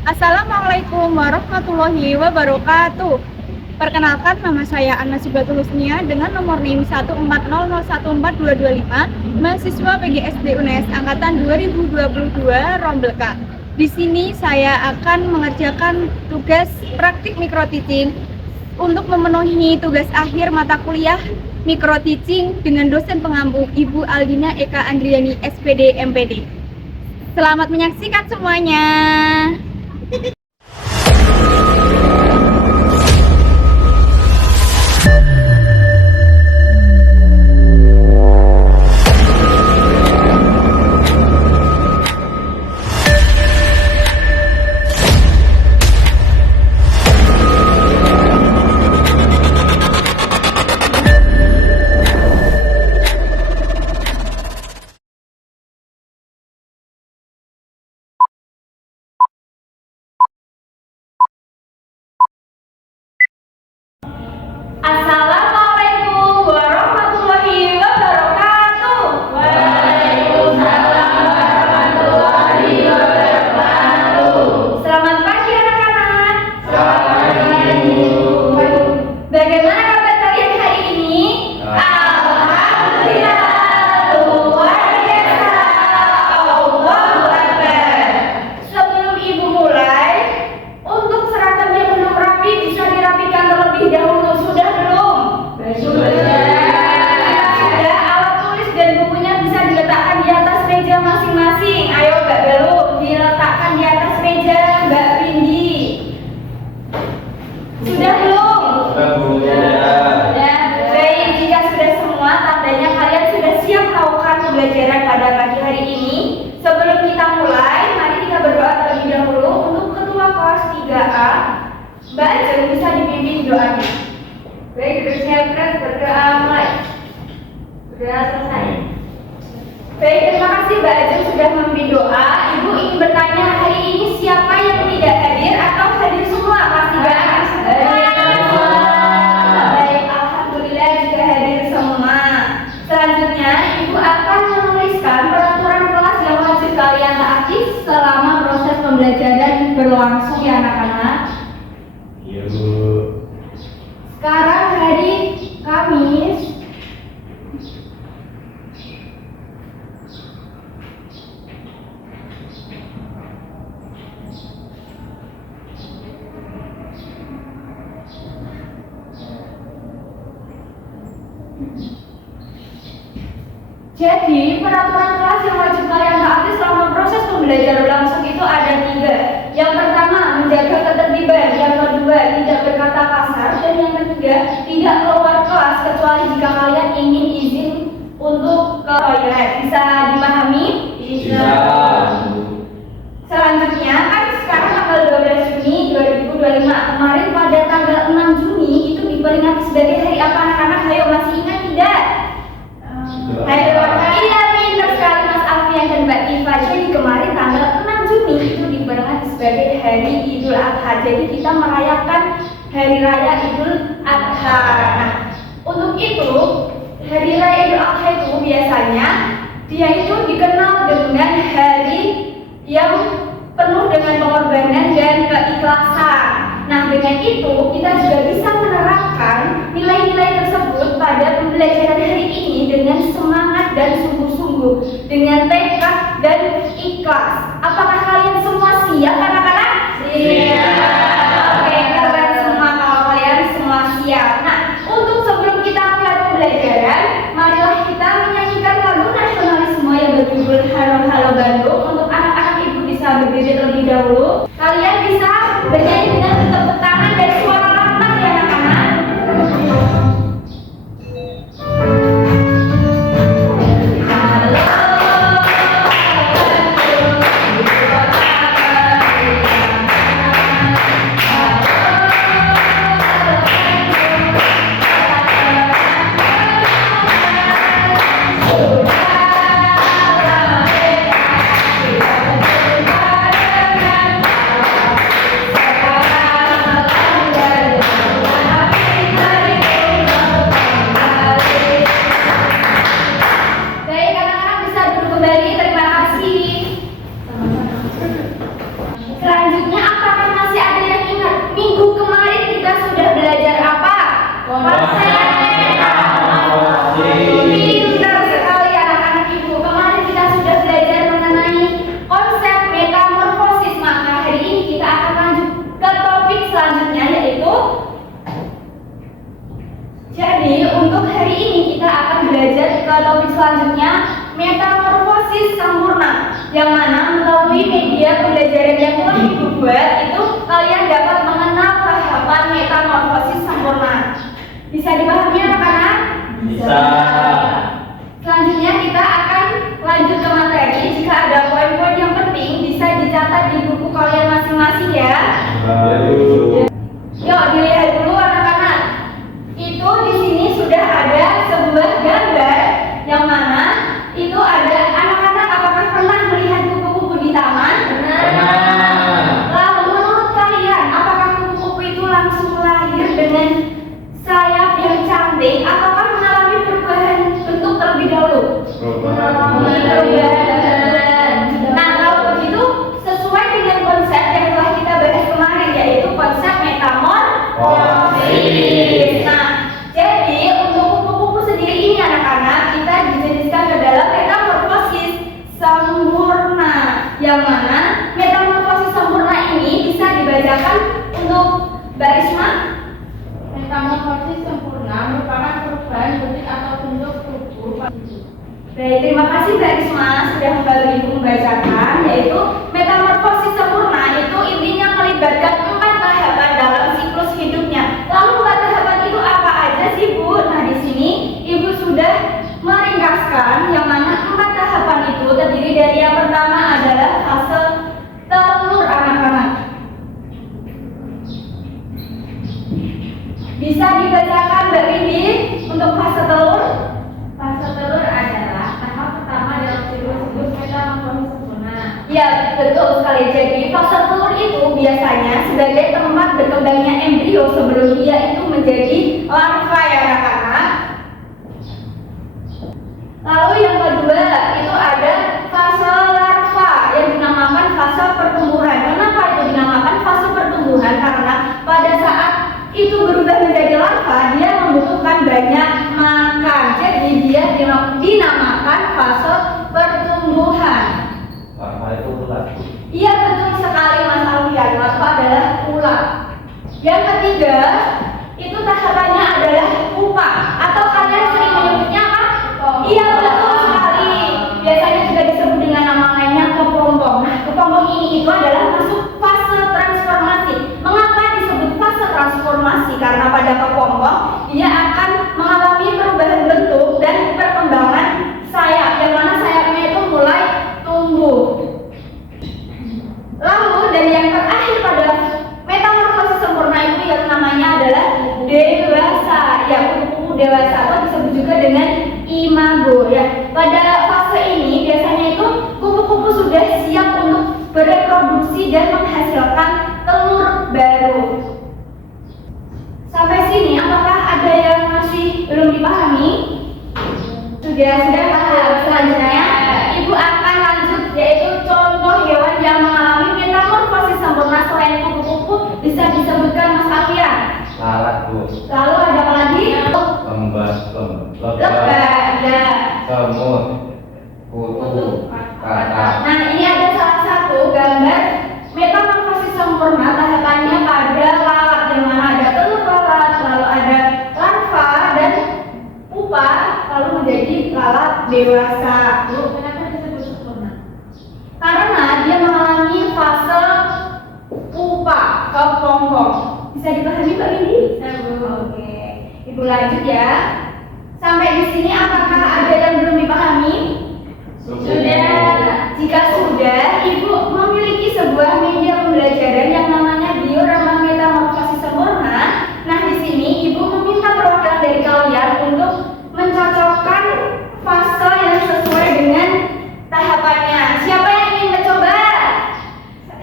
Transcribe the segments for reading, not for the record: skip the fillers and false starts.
Assalamualaikum warahmatullahi wabarakatuh. Perkenalkan, nama saya Anna Subatul Husnia dengan nomor NIM 140014225, mahasiswa PGSD UNES angkatan 2022 Rombel K. Di sini saya akan mengerjakan tugas praktik micro teaching untuk memenuhi tugas akhir mata kuliah micro teaching dengan dosen pengampu Ibu Aldina Eka Andriani SPD MPD. Selamat menyaksikan semuanya. Assalamualaikum warahmatullahi wabarakatuh. Waalaikumsalam warahmatullahi wabarakatuh. Selamat pagi anak-anak. Selamat pagi. Bagaimana kabar kalian hari ini? Alhamdulillah, luar biasa. Allahu Akbar. Sebelum ibu mulai, untuk seragam yang belum rapi bisa dirapikan terlebih dahulu. Sudah belum? Sudah. Alat tulis dan bukunya bisa diletakkan di atas meja masing-masing. Ayo Mbak Belu, diletakkan di atas meja. Mbak Windy, sudah belum? Ya, baik. Jika sudah semua, tandanya kalian sudah siap melakukan pembelajaran pada pagi hari ini. Sebelum kita mulai, mari kita berdoa terlebih dahulu untuk ketua kelas 3A. Mbak Ajeng, bisa dipimpin doanya. Baik, terusnya berdoa mulai. Sudah selesai. Baik, terima kasih Mbak Ajeng sudah memimpin doa. Ibu ingin bertanya, hari ini siapa yang tidak hadir atau hadir semua kelas 3A? Baik, alhamdulillah juga hadir semua. Selanjutnya, Ibu akan menuliskan peraturan kelas yang wajib kalian taati selama proses pembelajaran berlangsung ya anak-anak. Iya, Bu. Sekarang hari Kamis. Jadi, peraturan kelas yang wajib kalian taati selama proses pembelajaran berlangsung itu ada 3. Yang pertama, menjaga ketertiban. Yang kedua, tidak berkata kasar. Dan yang ketiga, tidak keluar kelas kecuali jika kalian ingin izin untuk ke toilet. Bisa dipahami? Bisa. Selanjutnya, kan sekarang tanggal 12 Juni 2025. Kemarin pada tanggal 6 Juni itu diperingati sebagai hari apa anak-anak? Ayo, masih ingat tidak? Ayo, iya, pintar sekali Mas Alfian dan Mbak Tifa. Jadi kemarin tanggal 6 Juni itu diperingati sebagai hari Idul Adha. Jadi kita merayakan hari raya Idul Adha. Nah, untuk itu hari raya Idul Adha itu biasanya dia itu dikenal dengan hari yang penuh dengan pengorbanan dan keikhlasan. Nah, dengan itu kita juga bisa menerapkan nilai-nilai tersebut pada pembelajaran hari ini dengan semangat dan sungguh-sungguh, dengan tekad dan ikhlas. Apakah kalian semua siap anak-anak? Siap. Oke, keren semua kalau kalian semua siap. Nah, untuk sebelum kita mulai pembelajaran, marilah kita menyanyikan lagu nasionalisme yang berjudul Halo Halo Bandung. Untuk anak-anak ibu bisa berdiri terlebih dahulu. Kalian bisa bernyanyi dengan tepuk tangan dan suara lantang ya anak-anak. Halo, halo, Bandung, ibu kota beriman. yang mana melalui media pembelajaran yang telah dibuat itu kalian dapat mengenal tahapan metamorfosis sempurna. Bisa dipahami anak-anak? Bisa. Selanjutnya kita akan lanjut ke materi. Jika ada poin-poin yang penting bisa dicatat di buku kalian masing-masing ya. Baik. Yuk dilihat dulu anak-anak. Itu di sini sudah ada sebuah gambar yang mana itu ada anak-anak apakah pernah melihat kupu-kupu di taman? Pernah. Lalu menurut kalian apakah kupu-kupu itu langsung lahir dengan sayap yang cantik ataukah mengalami perubahan bentuk terlebih dahulu? Nah, kalau begitu sesuai dengan konsep yang telah kita bahas kemarin yaitu konsep metamorfosis. Nah, jadi untuk kupu-kupu sendiri ini anak-anak kita dijeniskan ke dalam metamorfosis sempurna. Yang mana metamorfosis sempurna ini bisa dibacakan untuk Mbak Risma. Metamorfosis sempurna merupakan perubahan bentuk atau bentuk tubuh. Baik, terima kasih Mbak Risma sudah membantu Ibu membacakan, yaitu metamorfosis sempurna itu intinya melibatkan 4 tahapan dalam siklus hidupnya. Lalu 4 tahapan itu apa aja sih Bu? Nah di sini Ibu sudah meringkaskan yang mana 4 tahapan itu terdiri dari yang pertama adalah fase telur anak-anak. Bisa dibacakan Mbak Windy untuk fase telur? Fase telur adalah tahap pertama dalam siklus metamorfosis sempurna. Ya, betul sekali. Jadi fase telur itu biasanya sebagai tempat berkembangnya embrio sebelum dia itu menjadi larva ya anak-anak. Lalu yang kedua itu ada fase larva yang dinamakan fase pertumbuhan. Kenapa itu dinamakan fase pertumbuhan? Karena pada saat itu berubah menjadi larva, dia membutuhkan banyak makan. Jadi dia dinamakan fase pertumbuhan. Larva itu ulat. Iya betul sekali Mas Alfian, larva adalah ulat. Yang ketiga itu tahapannya adalah pupa atau kalian sering menyebutnya apa? Iya betul sekali. Biasanya juga disebut dengan nama lainnya kepompong. Nah kepompong ini itu adalah masuk fase transformasi. Mengapa disebut fase transformasi? Karena pada kepompong dia akan mengalami perubahan bentuk dan perkembangan sayap, yang mana sayapnya itu mulai tumbuh. Lalu dan yang terakhir pada metamorfosis sempurna itu yang namanya adalah dewasa. Ya, kupu-kupu dewasa atau disebut juga dengan imago ya. Pada fase ini biasanya itu kupu-kupu sudah siap untuk bereproduksi dan menghasilkan telur baru. Sampai sini apakah ada yang masih belum dipahami? Sudah paham. Selanjutnya Ibu akan lanjut yaitu contoh hewan yang mengalami metamorfosis sempurna selain kupu-kupu bisa disebutkan Mas Alfian. Lalat Bu. Lalu ada apa lagi? Lebah. Ya. Semut. Kutu. Katak. Nah ini ada salah satu gambar metamorfosis sempurna tahapannya pada lalat yang mana ada telur lalat, lalu ada larva dan pupa, lalu menjadi lalat dewasa. Bu, kenapa disebut sempurna? Karena dia mengalami fase pupa kepompong. Bisa dipahami Mbak Windy? Bisa Bu. Oke, Ibu lanjut ya. Sampai di sini apakah ada yang belum dipahami? Sudah. Jika sudah, Ibu memiliki sebuah media pembelajaran yang namanya diorama metamorfosis sempurna. Nah, di sini Ibu meminta perwakilan dari kalian untuk mencocokkan fase yang sesuai dengan tahapannya. Siapa yang ingin mencoba?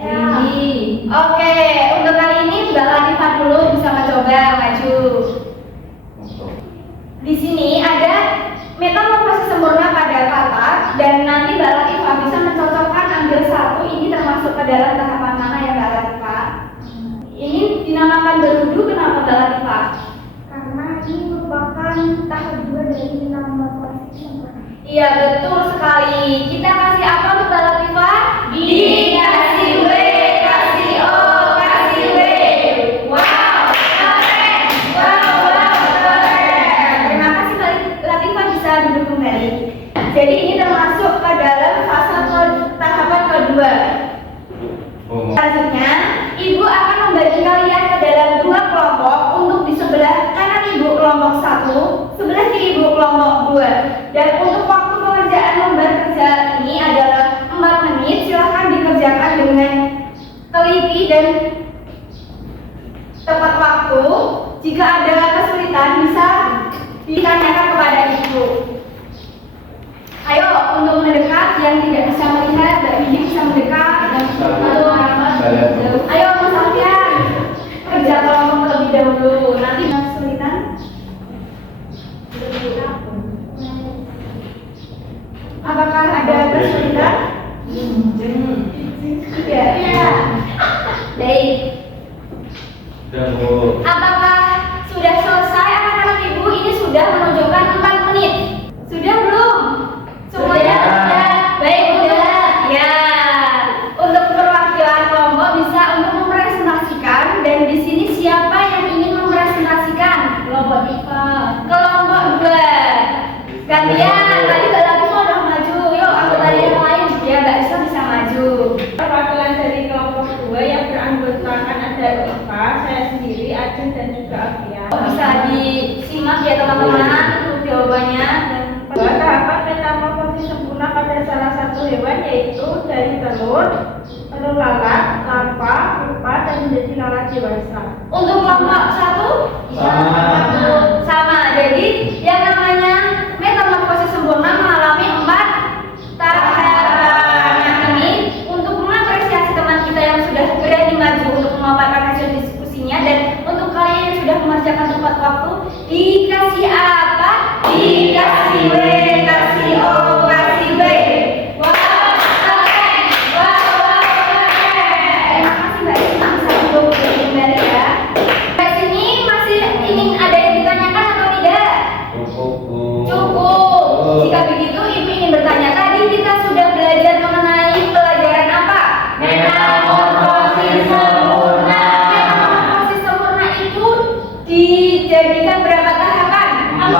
Windy. Oke, untuk kali ini Mbak Latifah dulu bisa mencoba maju. Di sini ada metamorfosis sempurna pada katak dan nanti Mbak Latifah bisa mencocokkan ambil satu. Ini termasuk ke dalam tahapan mana ya Mbak Latifah? Ini dinamakan berudu. Kenapa Mbak Latifah? Karena ini merupakan tahap 2 dari metamorfosis sempurna. Iya betul sekali. Kita kasih apa untuk Mbak Latifah? Dikasih W, kasih O, kasih W. Wow, keren. Wow, keren. Terima kasih Mbak Latifah bisa duduk kembali. Jadi ini termasuk ke dalam fase tahap kelompok 2. Dan untuk waktu pengerjaan lembar kerja ini adalah 4 menit. Silahkan dikerjakan dengan teliti dan tepat waktu. Jika ada kesulitan bisa ditanyakan kepada ibu. Ayo untuk mendekat, yang tidak bisa melihat, Mbak Bibi bisa mendekat. Ayo Mas Alfian, kerja kelompok terlebih dahulu. Nanti kesulitan. Apakah ada kesulitan? Tidak. Baik. Apakah sudah selesai anak-anak ibu? Ini sudah menunjukkan 4 menit. Sudah belum? Semuanya sudah. Baik, sudah. Ya. Untuk perwakilan kelompok bisa untuk mempresentasikan, dan di sini siapa yang ingin mempresentasikan? Kelompok IPA. Kelompok 2. Gantian, tadi lagi mau udah maju. Yuk, anggota yang lain. Ya, Mbak Isa bisa maju. Perwakilan dari kelompok 2 yang beranggotakan ada IPA, saya sendiri, Ajeng dan juga Alfian. Bisa disimak ya teman-teman untuk jawabannya. Dan tahapan metamorfosis sempurna pada salah satu hewan yaitu dari telur lalat, larva, pupa, dan menjadi lalat dewasa. Untuk kelompok 1 sama. Jadi yang namanya metamorfosis sempurna mengalami 4 tahapan. Yang ini untuk mengapresiasi teman kita yang sudah berani maju untuk memaparkan hasil diskusinya, dan untuk kalian yang sudah mengerjakan tepat waktu dikasih apa? Dikasih W, kasih O, kasih B. Wah, keren. Wah, keren. Terima kasih Mbak Isma, bisa duduk kembali ya. Mbak sini masih ingin ada yang ditanyakan atau tidak? Cukup. Jika begitu, Ibu ingin bertanya, tadi kita sudah belajar mengenai pelajaran apa? Metamorfosis sempurna. Metamorfosis sempurna itu dijadikan berapa tahapan? 4.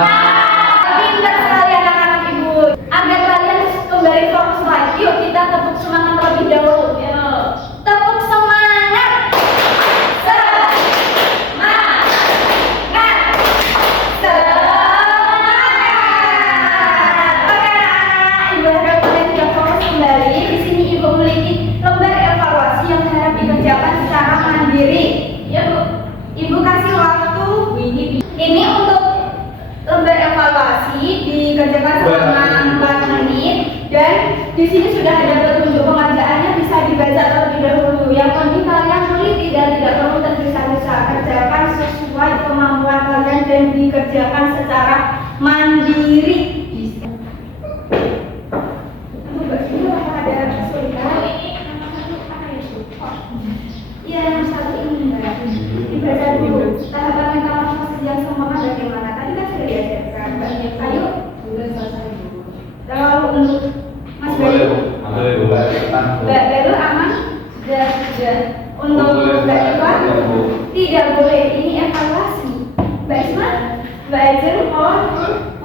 Pintar sekali anak-anak ibu. Agar kalian kembali fokus lagi, yuk kita tepuk semangat terlebih dahulu. Yuk. Tepuk semangat. Semangat. Oke anak-anak, ibu harap kalian sudah fokus kembali. Di sini ibu memiliki lembar evaluasi yang harap dikerjakan secara mandiri. Ya Bu. Ibu kasih waktu. Ini untuk lembar evaluasi dikerjakan selama 4 menit, dan di sini sudah ada petunjuk pengerjaannya, bisa dibaca terlebih dahulu. Yang penting kalian teliti dan tidak perlu tergesa-gesa. Kerjakan sesuai kemampuan kalian dan dikerjakan secara mandiri. Ada kesulitan? Iya, yang satu ini Mbak. Dibaca dulu. Tahapan metamorfosis yang sempurna bagaimana? Tadi kan sudah diajarkan. Ayo. Lalu untuk Mas Bayu. Mbak Bayu aman? Sudah. Untuk Mbak Iva? Tidak boleh. Ini evaluasi. Mbak Isma? Mbak Ajeng?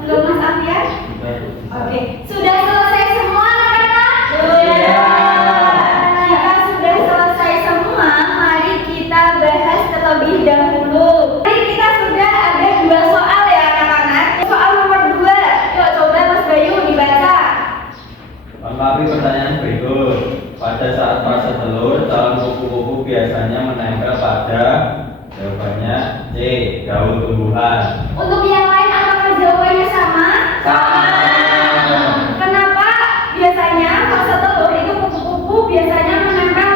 Untuk Mas Alfian? Oke. Sudah selesai semua anak-anak? Jika sudah selesai semua, mari kita bahas terlebih dahulu. Tadi kita sudah ada 2 soal ya anak-anak. Soal nomor 2. Yuk coba Mas Bayu dibaca. Lengkapi pertanyaan berikut. Pada saat fase telur, calon kupu-kupu biasanya menempel pada jawabannya C. Daun tumbuhan. Untuk yang lain apakah jawabannya sama? Kenapa biasanya fase telur itu kupu-kupu biasanya menempel?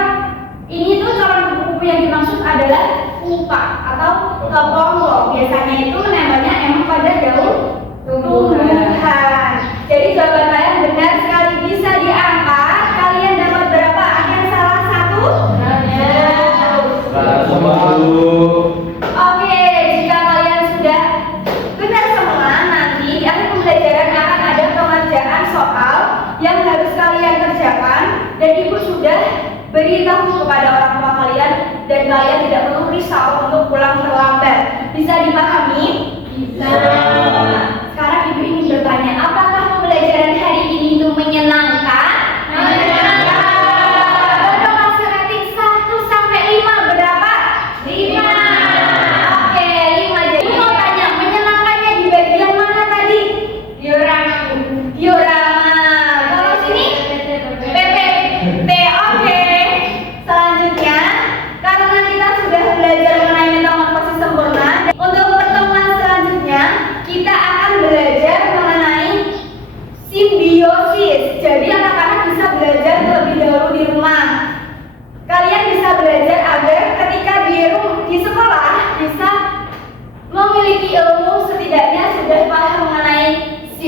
Ini tuh calon kupu-kupu yang dimaksud adalah pupa atau kepompong. Biasanya itu menempelnya emang pada daun tumbuhan. Jadi jawaban kalian benar sekali, bisa diangkat. Kalian dapat berapa? Ada salah satu? Oke, jika kalian sudah benar semua, nanti di akhir pembelajaran akan ada pengerjaan soal yang harus kalian kerjakan, dan ibu sudah beritahu kepada orang tua kalian, dan kalian tidak perlu risau untuk pulang terlambat. Bisa dipahami? Bisa. Sekarang ibu ingin bertanya, apakah pembelajaran hari ini itu menyenangkan? Menyenangkan. Udah kasih rating 1 sampai 5 berapa? 5. Oke, 5. Jadi mau tanya, menyenangkannya di bagian mana tadi?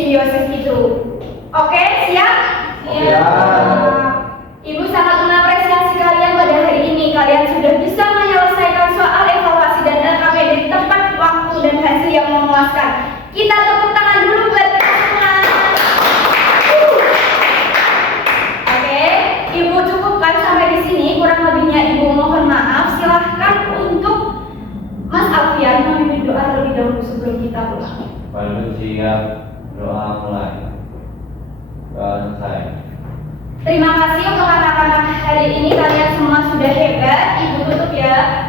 simbiosis itu. Oke, siap? Ibu sangat mengapresiasi kalian pada hari ini. Kalian sudah bisa menyelesaikan soal evaluasi dan LKP di tepat waktu dan hasil yang memuaskan. Kita tepuk tangan dulu buat kita semua. Oke, Ibu cukupkan sampai di sini. Kurang lebihnya Ibu mohon maaf. Silahkan untuk Mas Alfian memimpin doa terlebih dahulu sebelum kita pulang. Baru siap, doa mulai. Doa selesai. Terima kasih untuk anak-anak hari ini, kalian semua sudah hebat. Ibu tutup ya.